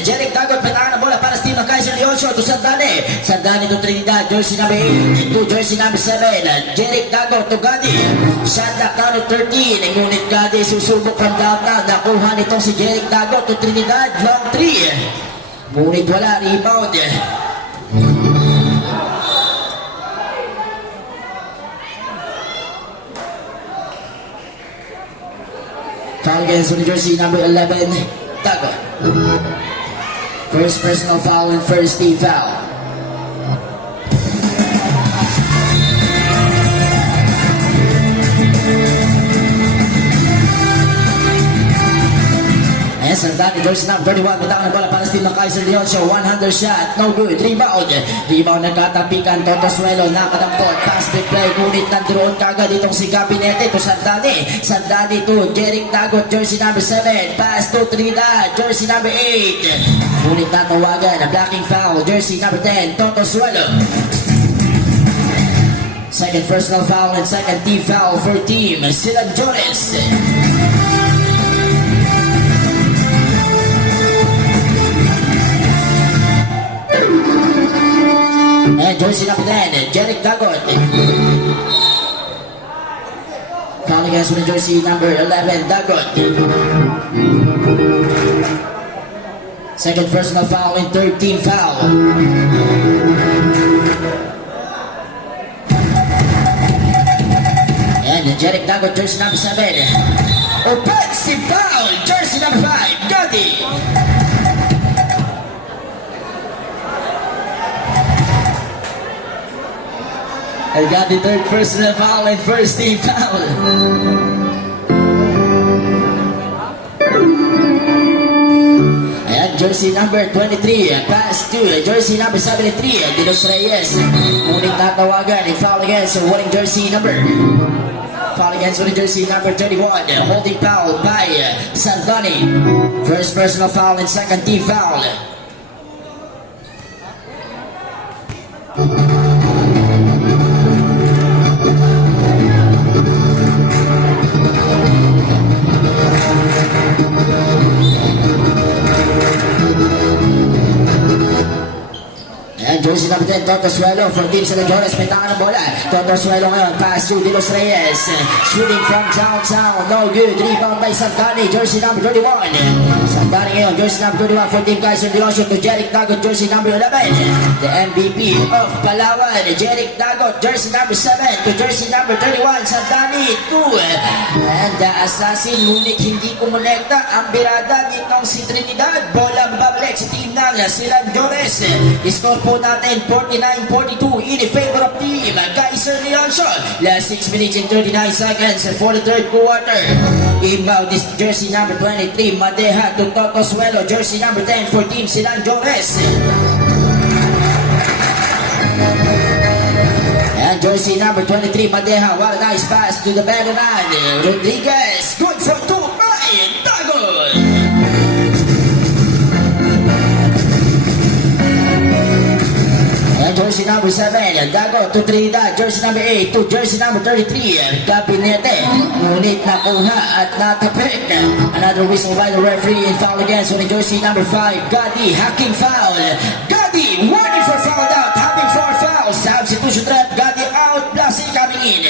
Jeric Dagot, petangan ang bola para sa team ng Kaiser Leoncio to Sandani. Sandani to Trinidad, jersey number 8 to jersey number 7. Jeric Dagot to Gadi. Shot na count 13. Ngunit Gadi susubok from downtown. Nakuha nitong si Jeric Dagot to Trinidad, long 3. Ngunit wala, rebound. Foul against New Jersey number 11, Dagot. First personal foul and first team foul. And Sandani, jersey number 31, bitawan ng bola para sa team ng Kaiser Leoncio. 100 shot, no good. Rebound. Rebound nagkatapikan, Totosuelo, nakadampot. Pass big play, ngunit nandiroon kagad itong si Gabinete to Sandani. Sandani to Jeric Dagot, jersey number 7. Pass to Trinidad, jersey number 8. Ngunit natawagan, a blocking foul, jersey number 10, Totosuelo. Second personal foul and second team foul for team Silanjones. And jersey number 10, Jeric Dagot. Foul against the jersey number 11, Dagot. Second personal foul and third team foul. And Jeric Dagot, jersey number 7. Offensive foul, jersey number 5, Gadi. I got the third personal foul and first team foul. Ayan, jersey number 23, pass to jersey number 73, Dilos Reyes. Ngunit natawagan, foul against winning jersey number. Foul against winning jersey number 31, holding foul by Sandani. First personal foul and second team foul. Jersey number 10, Totosuelo from Team Silanjones. May tangan ng bola. Totosuelo ngayon. Pass to Dilos Reyes. Shooting from downtown. No good. Rebound by Sandani. Jersey number 31. Sandani ngayon. Jersey number 21 for Team Kaiser Leoncio to Jeric Dagot. Jersey number 11. The MVP of Palawan. Jeric Dagot. Jersey number 7 to jersey number 31. Sandani 2. And the assassin. Ngunit hindi kumonekta ang birada nitong si Trinidad. Bolang babalik sa team ng Silanjones. Score po natin 49-42 in favor of team Kaiser Leoncio. Last 6 minutes and 39 seconds for the third quarter. Inbound is jersey number 23, Madeja to Totosuelo. Jersey number 10 for team Silanjones. And jersey number 23, Madeja. What a nice pass to the better man, Rodriguez. Good for 2 by Dagot. Jersey number 7, Dagot to Trinidad. Jersey number 8 to jersey number 33, Gabinete. Ngunit nakuha at natapik. Another whistle by the referee and foul against on jersey number 5, Gadi. Hacking foul. Gadi warning for foul out. Having 4 fouls. Substitution trap. Gadi out. Blasi coming in.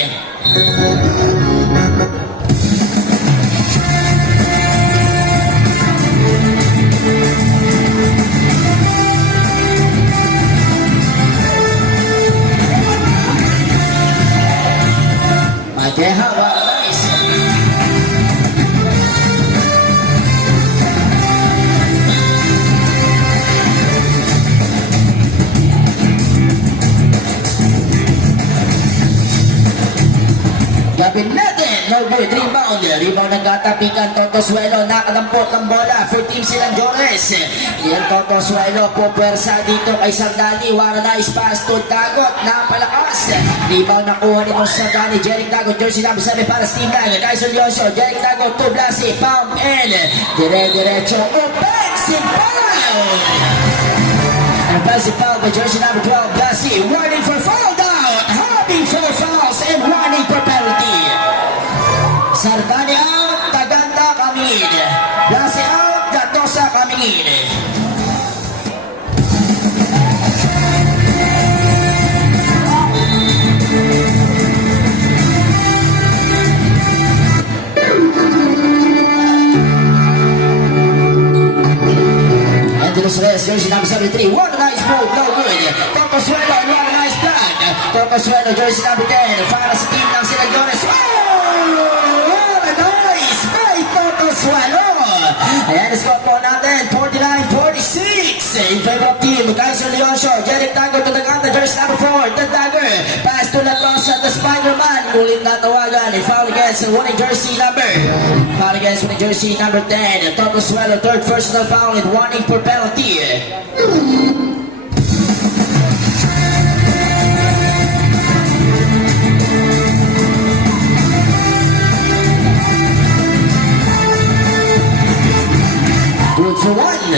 Madeja, what a nice. Gabinete, no good. Rebound. Rebound nagkatapikan. Totosuelo, nakadampot ng bola for team Silanjones. Yan Totosuelo po pwersa dito kay Sandani. What a nice pass to Dagot. Napalakas. Rebound nakuha nito sa Sandani. Jeric Dagot, jersey number 7 para sa team ng Kaiser Leoncio. Jeric Dagot to Blasi. Pump in. Dire-diretso. Offensive foul. Offensive foul by jersey number 12, Blasi. Warning for foul out. Having 4 fouls and warning for penalty. Sandani out. Taganda coming in. Blasi out. Gatosa coming in. 73. What a nice move, no good. Toto Suelo, what a nice block. Toto Suelo, jersey number 10. Para sa team ng Senadores. Oh! What a nice by Toto Suelo. Ayan, score po natin, 49-46. In favor of team, Kaiser Leoncio. Jeric Tago to the Ganta, jersey number 4. The Dagger. Pass to La Rosa, the Spider-Man. Ulit na tawagan. Foul against winning jersey number. Foul against winning jersey number 10. Toto Suelo, third personal foul and warning for penalty. Good for one.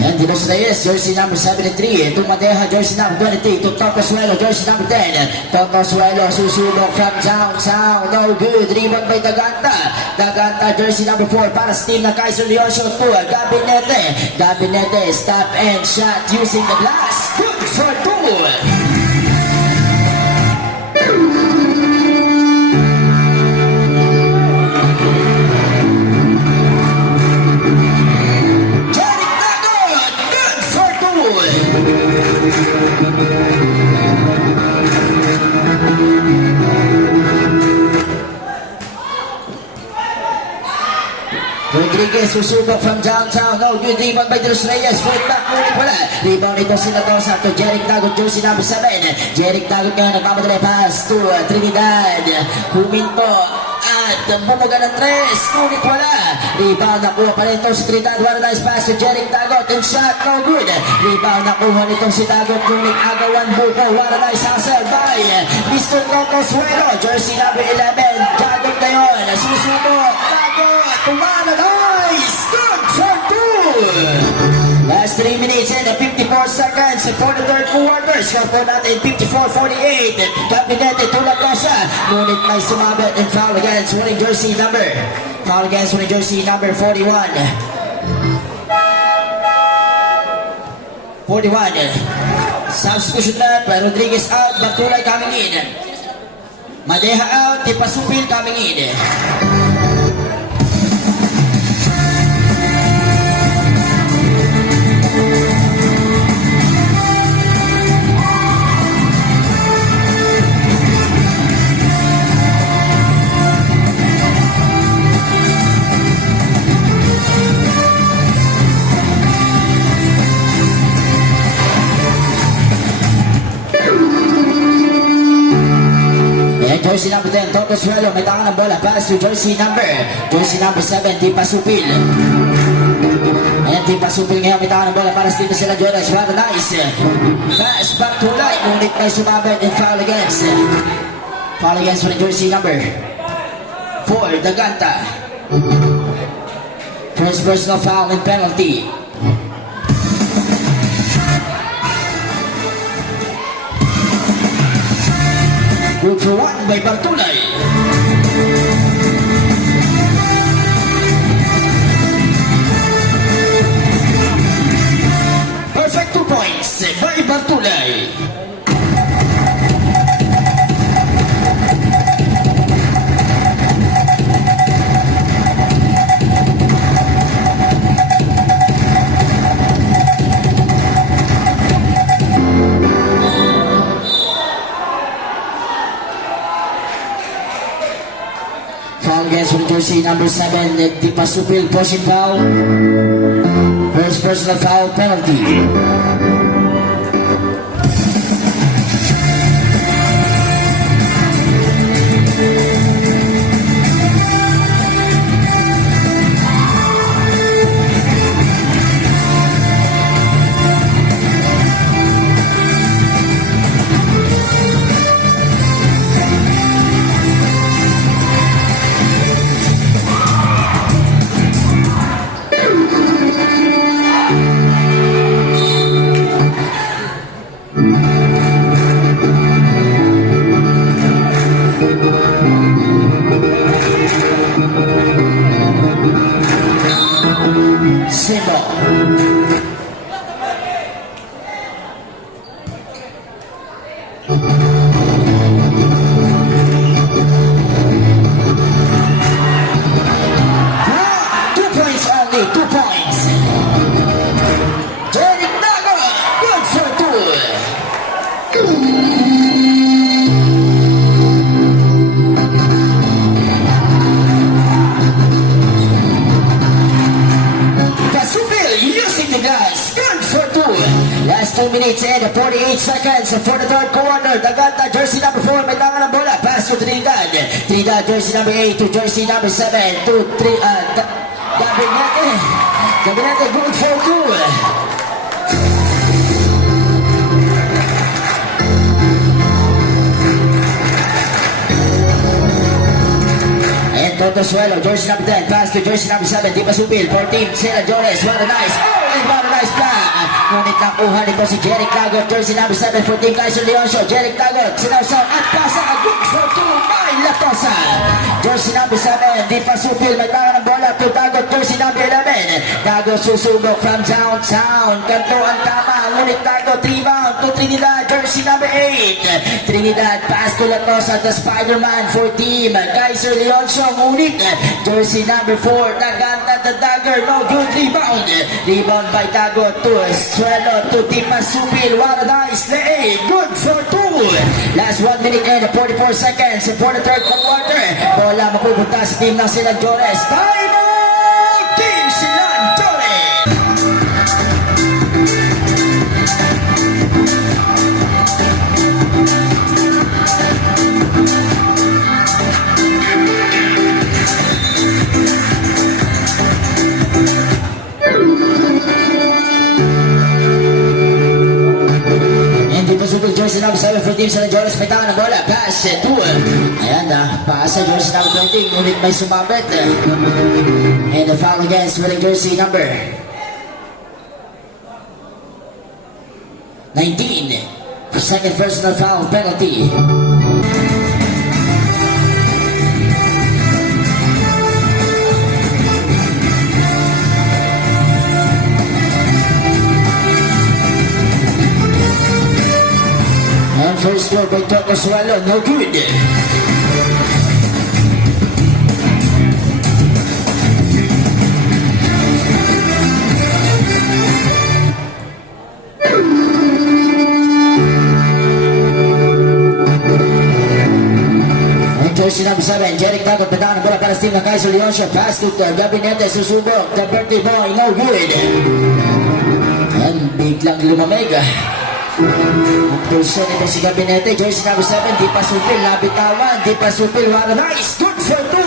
And Dinos Reyes, jersey number 73. Tumadeja, jersey number 23. To Toto Suelo, jersey number 10. Toto Suelo, susubok from downtown. No good. Rebound by Daganta. Daganta, jersey number 4. Para sa team ng Kaiser Leoncio. Gabinete. Gabinete, stop and shot using the glass. Good for two. Rodriguez susubok from downtown. No good. Rebound by Dinos Reyes. Foot back. Ngunit wala. Rebound ito si Natosa to Jeric Dagot. Jersey number 7. Jeric Dagot ngayon nagmamadali pass to Trinidad. Huminto at bumuga ng 3. Ngunit wala. Rebound nakuha pa rin ito si Trinidad. What a nice pass to Jeric Dagot. And shot. No good. Rebound nakuha nito si Dagot. Ngunit agawan buko. What a nice hustle by Mr. Toto Suelo. Jersey number 11. Dagot na yun. Susubok. Dagot. Tumana. Nice! Good for two! Last 3 minutes and 54 seconds for the third quarter. Score po natin 54-48. Gabinete to La Rosa. Ngunit may sumabit and foul against winning jersey number. Foul against winning jersey number 41. 41. Substitution left. Rodriguez out. Bartulay coming in. Madeja out. Tipasupil coming in. Jersey number 10, Toto Suelo, may taka ng bola, pass to jersey number 7, Tipasupil. Ayan, Tipasupil ngayon, may taka ng bola para sa Tito sila Jonas. What a nice pass back to line, ngunit may sumabit and foul against with jersey number 4, Daganta. First personal foul and penalty. Good for one by Bartulay. Perfect 2 points by Bartulay. Against with jersey number 7, Tipasupil, pushing foul. First personal foul penalty. only 2 points. Jeric Dago, good for 2. Pasupil using the gas, good for 2. Last 2 minutes and 48 seconds for the third quarter. Dagata, jersey number 4, may tangan ng bola. Pass to Trinidad. Trinidad, jersey number 8 to jersey number 7 to Gabinete. Gabinete, good for 2. Toto Suelo, jersey number 10, pass to jersey number 7, Di Pasupil, 14, Sela Jores, what a nice, and what a nice block. Ngunit nakuha nito si Jeric Dagot, jersey number 7, 14, Kaiser Leoncio, Jeric Dagot, sinawsaw at pasa, good for 2, by Latosa. Jersey number 7, Di Pasupil, may tangan ng bola to Dagot, jersey number 11. Dagot susubok from downtown, kanto ang tama, ngunit Dagot, rebound to Trinidad, jersey number 8. Trinidad, pass to Latosa, the Spider-Man for team, Kaiser Leoncio, ngunit jersey number 4, Daganta the Dagger, no good rebound. Rebound by Dagot to Suelo to Di Pasupil, what a nice lay, good for 2. Last 1 minute and 44 seconds for the third quarter. Bola mapupunta sa team ng Silang Jores. Time out! Team Silang Jores! Pasupil, jersey number 7 for team Silang Jores, may tangan ng bola, pass to ayan na, pass sa jersey number 20, ngunit may sumabit and the foul against winning jersey number 19, second personal foul penalty. And first score by Toto Suelo, no good. Jersey number 7, Jeric Dagot, patang ng bola para sa team ng Kaiser Leoncio. Pass to Gabinete, susubok, the birthday boy, no good. And biglang lumamig. Pulso nito si Gabinete, jersey number 7, Di Pasupil, nabitawan, Di Pasupil, what a nice, good for 2.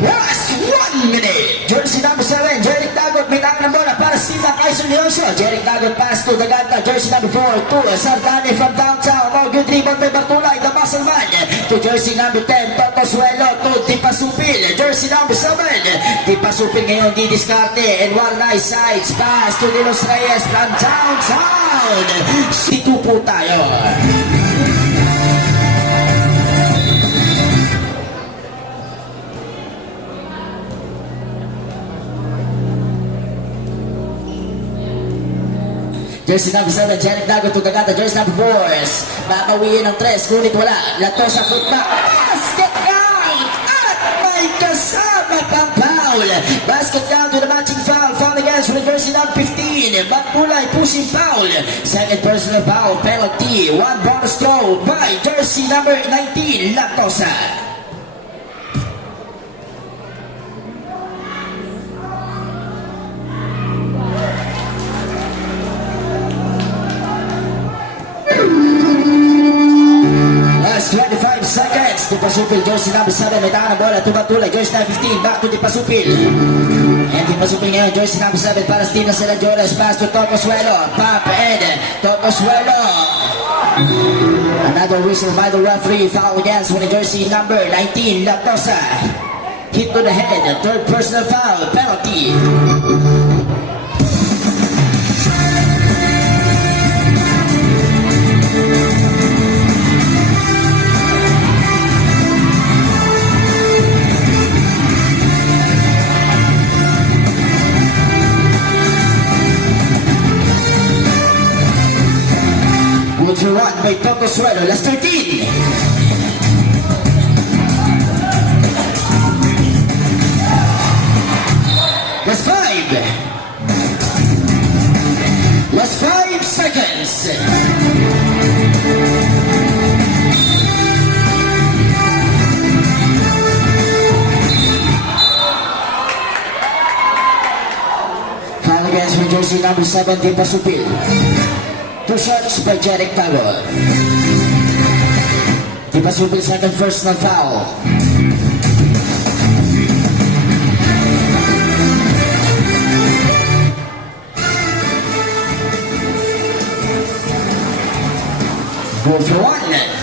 Last 1 minute, jersey number 7, Jeric Dagot, may tangan ng bola para sa team ng Kaiser Leoncio. Jeric Dagot, pass to Daganta, jersey number 4 to Sardane from downtown, no good rebound by Bartulay, the muscle man, to jersey number 10, Toto Suelo, to Di Pasupil, jersey number 7, Di Pasupil ngayon didiskarte, and one nice sides pass to De Los Reyes from downtown. Sito po tayo. Jersey number 7, Jeric Dagot to Dagata, jersey number 4, babawiin ng 3, ngunit wala, Latosa footback, basket count, at may kasama pang foul. Basket count to the matching foul, foul against with jersey number 15, Batulay pushing foul, second personal foul, penalty, 1 bonus throw by jersey number 19, Latosa. Last 25 seconds. Di Pasupil, jersey number 7, may tangan ng bola to Batulay, jersey number 15, back to Di Pasupil. And Di Pasupil ngayon, jersey number 7 para sa team na Silang Jores, pass to Toto Suelo, pop and Toto Suelo. Another whistle by the referee, foul against with the jersey number 19, Latosa. Hit to the head, third personal foul, penalty. Good for one by Toto Suelo, last 13. jersey number 7, Di Pasupil. 2 shots by Jeric Tagot. Di Pasupil second personal foul. Goal for 1.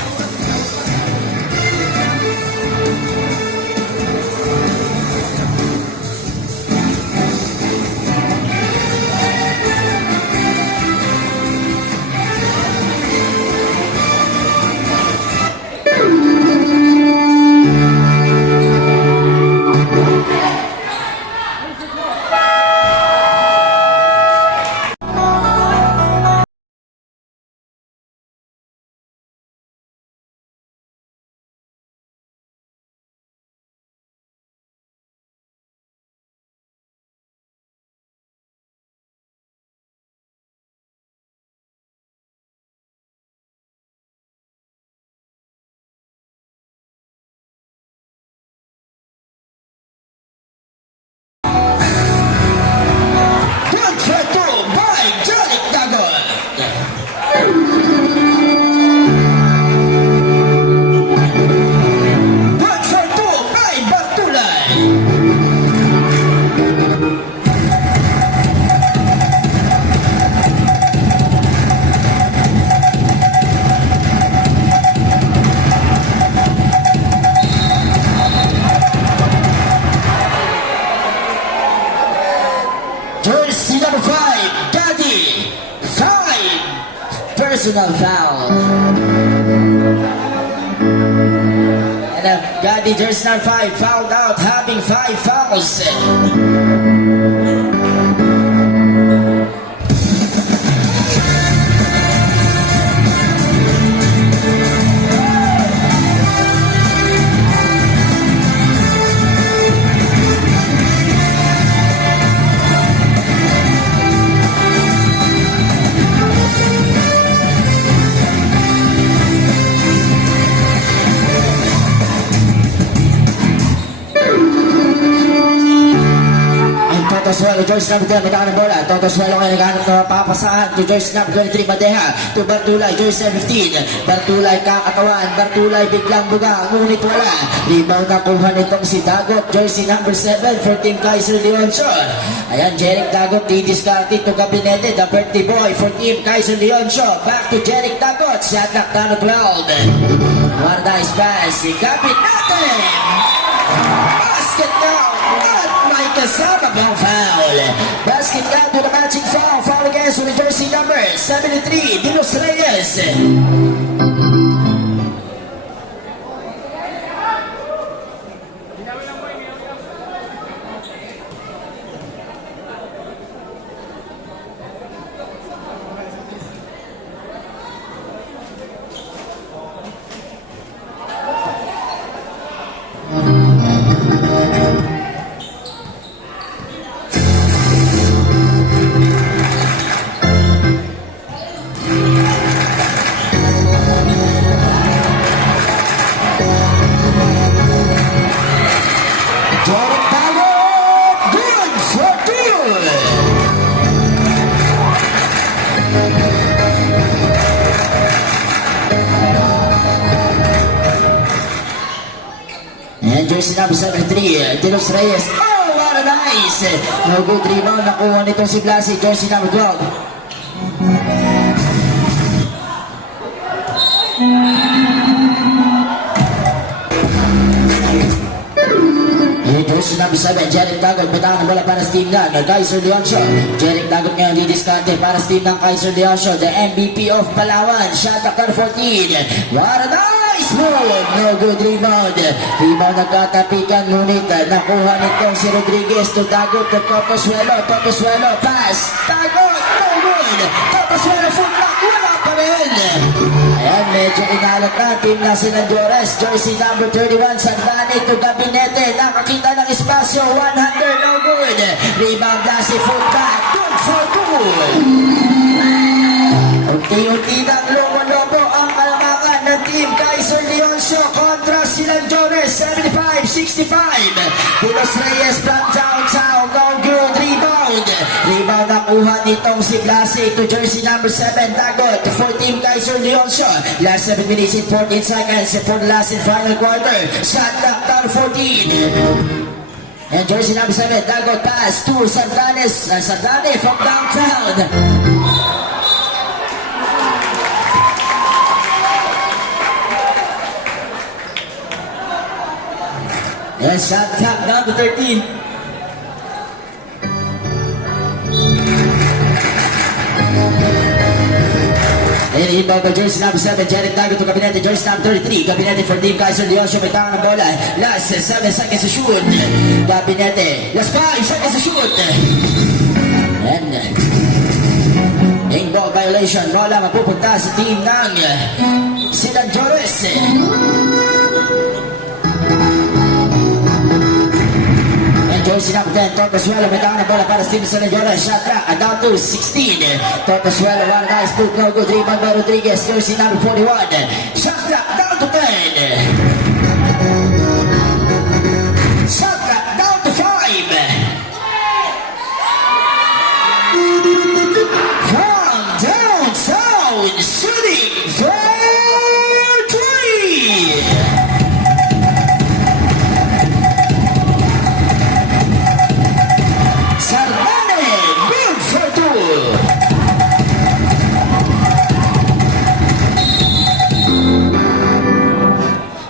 Jersey number 5, Daddy. 5 personal foul. And Gaddy, jersey number 5, fouled out, having 5 fouls. Toto Suelo, Joyce number 10, may ng bola. Toto Suelo ngayon naghanap na mapapasahan to Joyce number 23, Madeha. To Bartulay, Joyce number 15. Bartulay kakatawan, Bartulay biglang buga, ngunit wala. Rebound na kuha nitong si Dagot, Joyce number 7 for Team Kaiser Leoncio. Ayan, Jeric Dagot, didiscarded to Gabinete, the birthday boy for Team Kaiser Leoncio. Back to Jeric Dagot, shot knocked down the crowd. What a nice pass, si Gabinete! Basket now! Kasama ng foul. Basket down to the matching foul. Foul against with the jersey number 73, Dinos Reyes. And jersey number 73, Dinos Reyes. Oh, what a nice! No good rebound. Nakuha nito si Blasi, jersey number 12. Jersey number 7, Jeric Dagot, butang ng bola para sa team ng Kaiser Leoncio. Jeric Dagot ngayon didiskarte para sa team ng Kaiser Leoncio, the MVP of Palawan, shot at 14. What a nice move! No good rebound. Rebound nagkatapikan, ngunit nakuha nito si Rodriguez to Dagot, to Toto Suelo, pass, Dagot, no good. Toto Suelo, footlock, wala pa rin. Ayan, medyo inalat na team na Sinandores, jersey number 31, Sandani to Gabinete, nakakita ng espasyo, 100, no good. Rebound Blasi, foot back, good for good. Unti-unti nang lobo-lobo ang kalamangan ng team Kaiser Leoncio kontra Sinandores, 75-65. Dinos Reyes from downtown, no good rebound. Rebound na kuha nito Blasi to jersey number 7, Dagot for Team Kaiser Leoncio. Last 7 minutes and 14 seconds for the last and final quarter. Shot clock down 14. And jersey number 7, Dagot pass to Sardane from downtown. And shot clock down to 13. And inbound by jersey number 7, Jared Dago to Gabinete, jersey number 33. Gabinete for Team Kaiser Leoncio, may tangan ng bola. Last 7 seconds to shoot. Gabinete, last 5 seconds to shoot. And inbound violation, bola mapupunta sa team ng Silan Jores. Jersey number 10, Tortosuelo, may tangan ng bola para sa team sa Senadora. Shot clock, down to 16. Tortosuelo, one nice boot, no good. Rebound by Rodriguez, jersey number 41. Shot clock, down to 10. Shot clock, down to 5. From downtown, shooting for 3.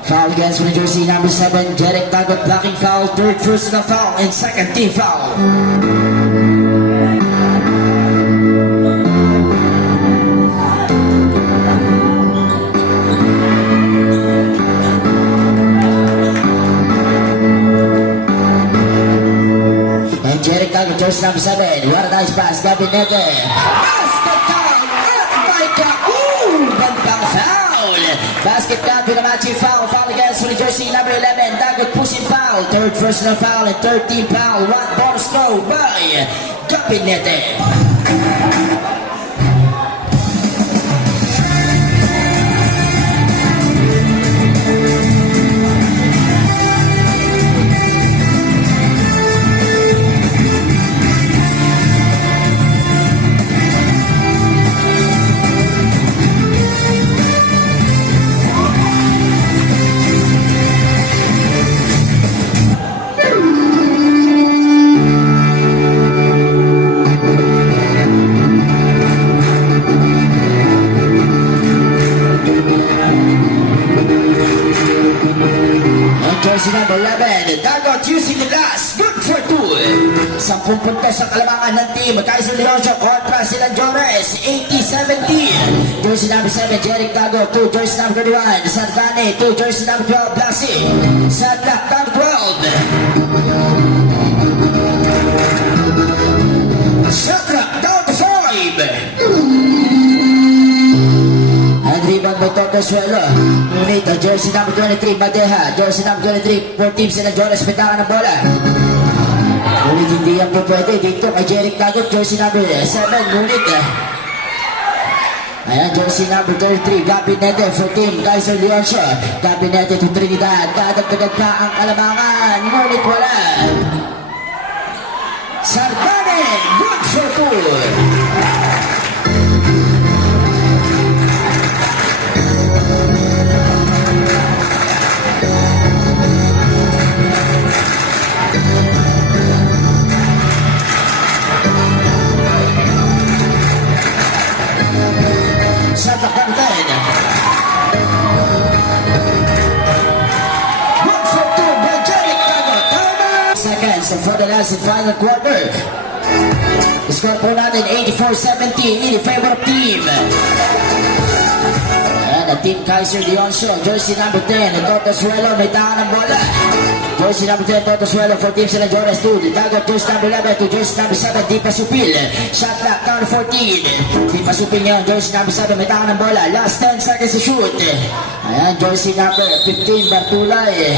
Foul against with jersey number 7, Jeric Dagot, blocking foul, third personal foul, and second team foul. And Jeric Dagot, jersey number 7, what a nice pass, Gabinete. Basket down, bantang foul. Basket down to the matching foul. Foul against with jersey number 11. Dagot pushing foul. Third personal foul and third team foul. One bonus throw by Gabinete. Jersey number 11, Dagot using the glass, good for 2. 10 puntos sa kalamangan ng team Kaiser Leoncio kontra Silan Jores, 80-70. Jersey number 7, Jeric Dagot to jersey number 31, Sardane to jersey number 12, Blasi. Sadlak down 12. Sadlak down to 5. And rebound by Tortosuelo. Ngunit ang jersey number 23, Badeja. Jersey number 23 for Team Silan Jores, petangan ng bola. Ngunit hindi yan po pwede dito kay Jeric Dagot, jersey number 7. Ngunit ayan, jersey number 33, Gabinete for Team Kaiser Leoncio. Gabinete to Trinidad. Dadagdagan pa ang kalamangan. Ngunit wala. Sardane, good for 2. Santa Captain. 1-4-2 by Jeric Dagot. Seconds for the last and final quarter. Score po natin 84-70 in favor of team. And the Team Kaiser Leoncio, jersey number 10, Tortosuelo, may tangan ng bola. Jersey number 10, Tortosuelo for Team Silan Jores 2. Dagot, jersey number 11 to jersey number 7, Di Pasupil. Shot clock, down 14. Di Pasupil yun, jersey number 7, may tangan ng bola. Last 10 seconds to shoot. Ayan, jersey number 15, Bartulay.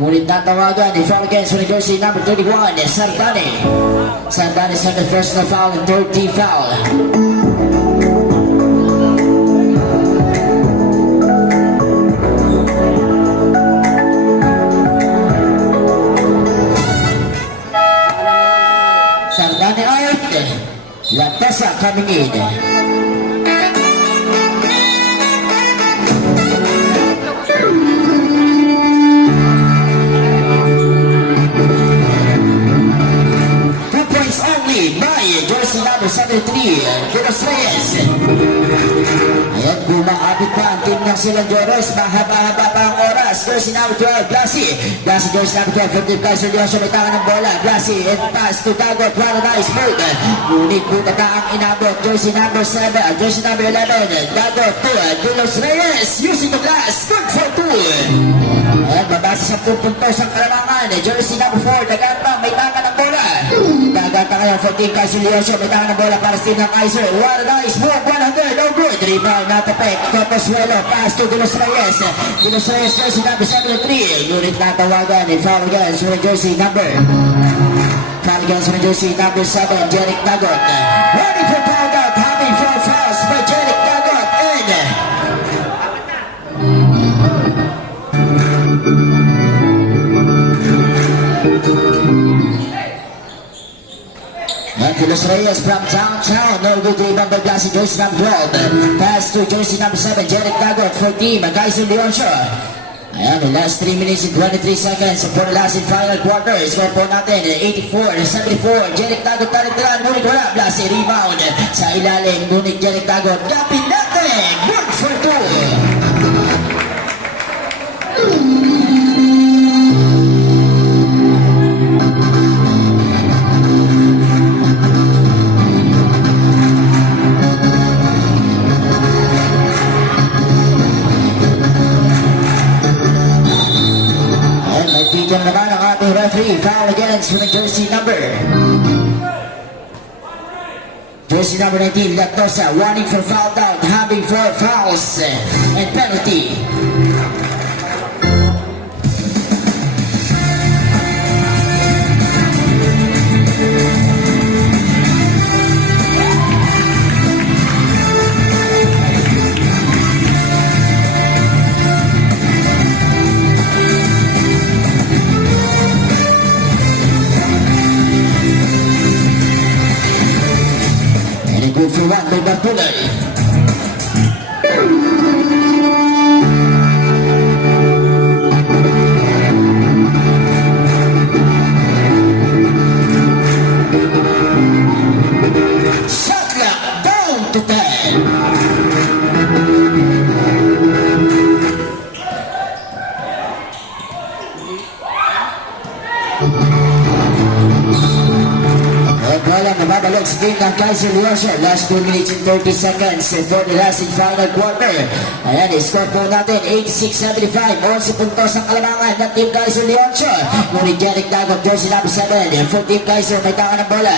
Ngunit natawagan, foul against with jersey number 31, Sardane. Sardane, second personal foul and third team foul. Sardane out. La Tesa coming in. 2 points only by jersey number 73, De Los Reyes. Ayan, kumakapit pa ang team ng Silanjoros. Mahaba-haba pa ang oras. Jersey number 12, Blassie. Blassie, jersey number 12, from Team Kaiser Leon. Siya may tangan ng bola. Blassie, and pass to Dagot. Paradise mode. Ngunit butata ang inabot. Jersey number 7, jersey number 11, Dagot to De Los Reyes. Using the glass. Good for 2. Ayan, babasa sa 2 puntos ang kalamangan. Jersey number 4, Dagata, may tangan ng bola. Dagata ngayon for Team Kaiser Leon. Siya may tangan ng bola para sa team ng Kaiser. Paradise move, 100, no good. Rebound, natapik. Totosuelo, pass to De Los Reyes. De Los Reyes, jersey number 73. Ngunit natawagan ni foul against with jersey number. Foul against with jersey number 7, Jeric Dagot. Running for foul out, having 4 fouls by Jeric Dagot. And De Los Reyes from downtown. No good rebound by Blassie, jersey number 12. Pass to jersey number 7, Jeric Dagot for team Kaiser Leoncio. Ayan, the last 3 minutes and 23 seconds for the last and final quarter. Score po natin, 84-74. Jeric Dagot talintalan, ngunit wala. Blassie rebound sa ilalim, ngunit Jeric Dagot gapin natin. Good for 2. Naman ang ating referee, foul against with jersey number 19, Lactosa, warning for foul out, having 4 fouls and penalty. Good for 1 by Bartolay. Shot clock down to 10. Bola nababalik sa team ng Kaiser Leoncio. Last 2 minutes and 30 seconds for the last and final quarter. Ayan, score po natin 86-75. 11 puntos ang kalamangan ng team Kaiser Leoncio. Ngunit Jeric Dagot, jersey number 7 for team Kaiser, may tangan ng bola.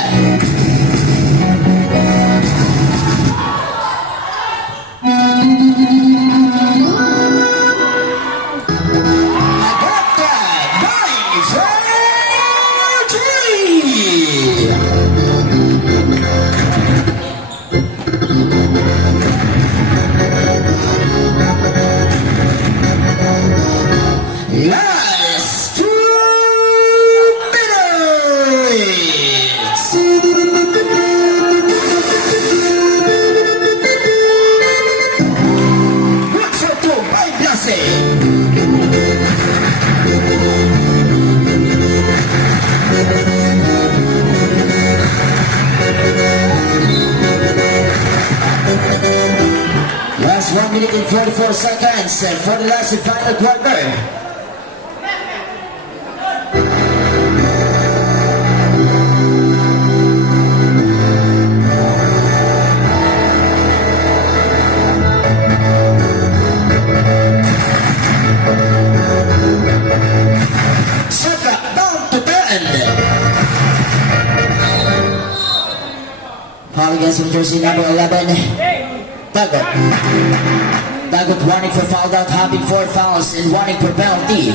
Last 2 minutes. Good for 2 by Blassie. Last 1 minute and 44 seconds for the last and final quarter. Foul against with jersey number 11, Dagot. Dagot warning for foul out, having 4 fouls and warning for penalty.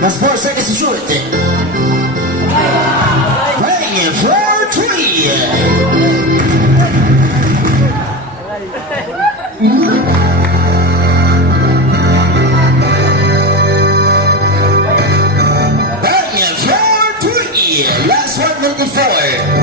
That's 4 seconds to shoot. Playing for 3. number 4.